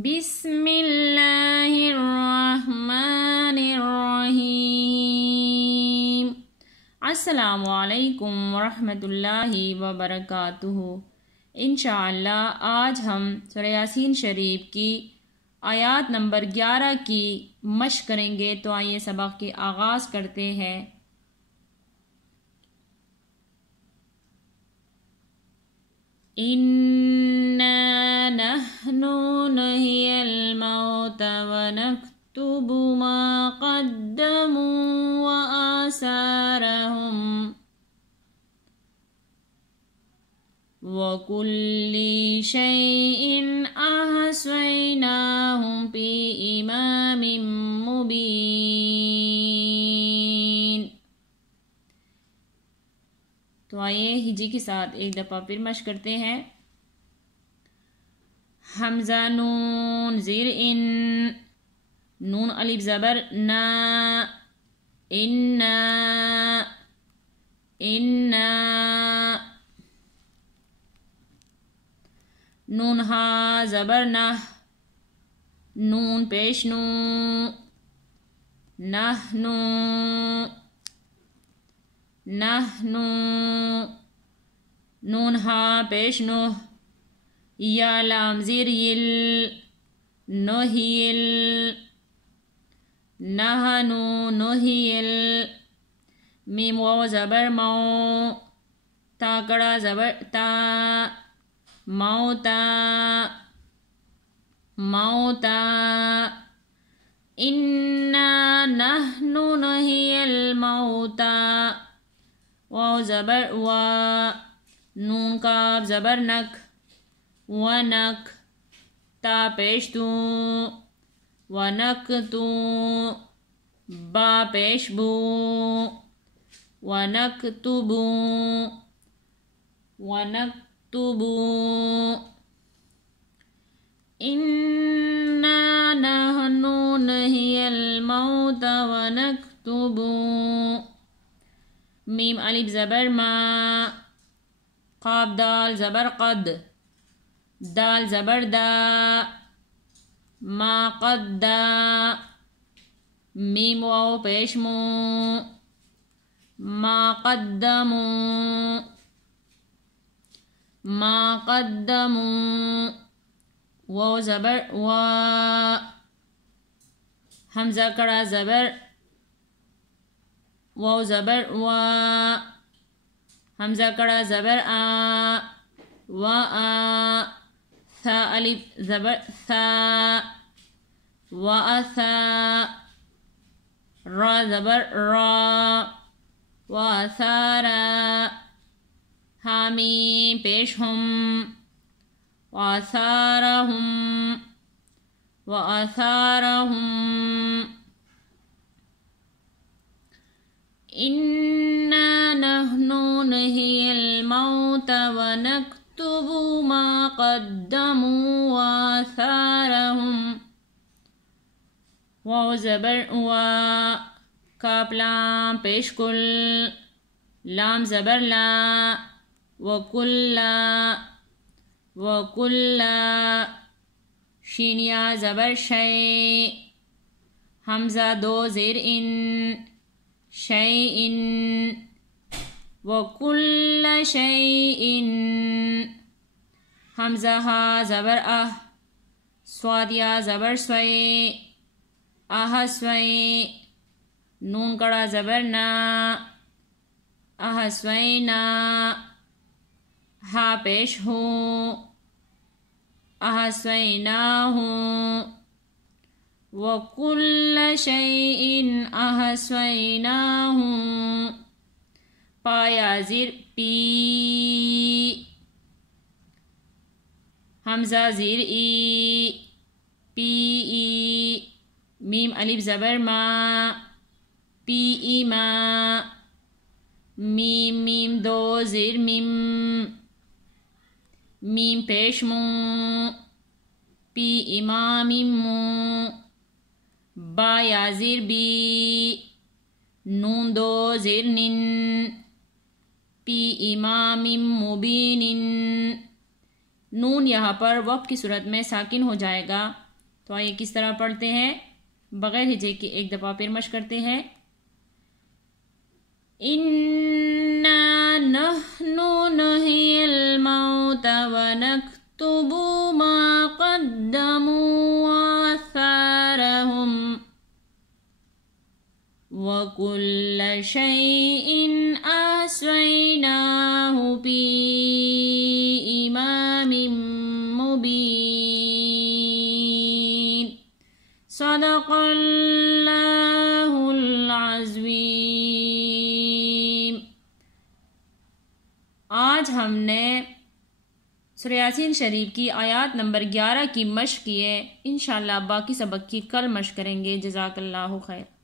بسم اللہ الرحمن الرحیم۔ السلام علیکم ورحمۃ اللہ وبرکاتہ۔ انشاءاللہ آج ہم سورہ یاسین شریف کی آیات نمبر 11 کی مشق کریں گے، تو آئیے سبق کے آغاز کرتے ہیں۔ اِنَّا نَحْنُ نُحْيِي الْمَوْتَى وَنَكْتُبُ مَا قَدَّمُوا وَآثَارَهُمْ وَكُلَّ شَيْءٍ أَحْصَيْنَاهُ فِي إِمَامٍ مُبِينٍ۔ تو آئیے ہجی کے ساتھ ایک دفعہ پھر مشق کرتے ہیں۔ حمزہ نون زیر ان، نون الف زبر نا، انا انا، نون ہا زبر نہ، نون پیش نو، نحنو نحنو، نون ہا پیش نو، یا لام زیر یل، نوہیل، نحنو نوہیل، میم واو زبر مو، تا کڑا زبر تا، موتا موتا، انا نحن نحیی الموتا، واو زبر وا، نون کاف زبر نک، ونک، تا پیش تو، ونکتو، با پیش بو، ونکتبو ونکتبو، انا نحن نحیی الموت ونکتبو، میم الف زبر ما، قاف دال زبر قد، دال زبر دا، ما قد دا، میم واو پیش مو، ما قدمو ما قدمو، واو زبر وا، حمزہ کڑا زبر، واو زبر وا، حمزہ کڑا زبر آ، وا آ، ثا الف زبر ثا، وا ثا، را زبر را، وا ثارا، حامیم پیش ہم، وآثارہم وآثارہم، انا نحن نحیی الموت ونکتب ما قدموا وآثارہم، واو زبر وا، کاف لام پیش کل، لام زبر لا، وکلا وکلا، شین یا زبر شے، حمزہ دو زیر ان، شیئن، وکل شیئن، حمزہ ہا زبر اہ، صاد یا زبر سوے، اہ سوے، نون کڑا زبر نا، اہ سوینا، ہا پیش ہو، احصیناہ، وکل شیء احصیناہ، پا یا زیر پی، حمزہ زیر ای، پی ای، میم الف زبر ما، پی ای ما، میم میم دو زیر میم، میم پیش مو، پی امام مو، با یا زیر بی، نون دو زیر نن، پی امام مبین، نون یہاں پر وقف کی صورت میں ساکن ہو جائے گا۔ تو آئیے کس طرح پڑھتے ہیں، بغیر ہجے کے ایک دفعہ پھر مشق کرتے ہیں۔ اِنَّا نَحْنُ نُحْيِي الْمَوْتَ وَنَكْتُبُ مَا قَدَّمُوا وَآثَارَهُمْ وَكُلَّ شَيْءٍ أَحْصَيْنَاهُ فِي إِمَامٍ مُبِينٍ صدق اللہ العظیم۔ آج ہم نے سورہ یاسین شریف کی آیات نمبر 11 کی مشق کی ہے، انشاءاللہ باقی سبق کی کل مشق کریں گے۔ جزاک اللہ خیر۔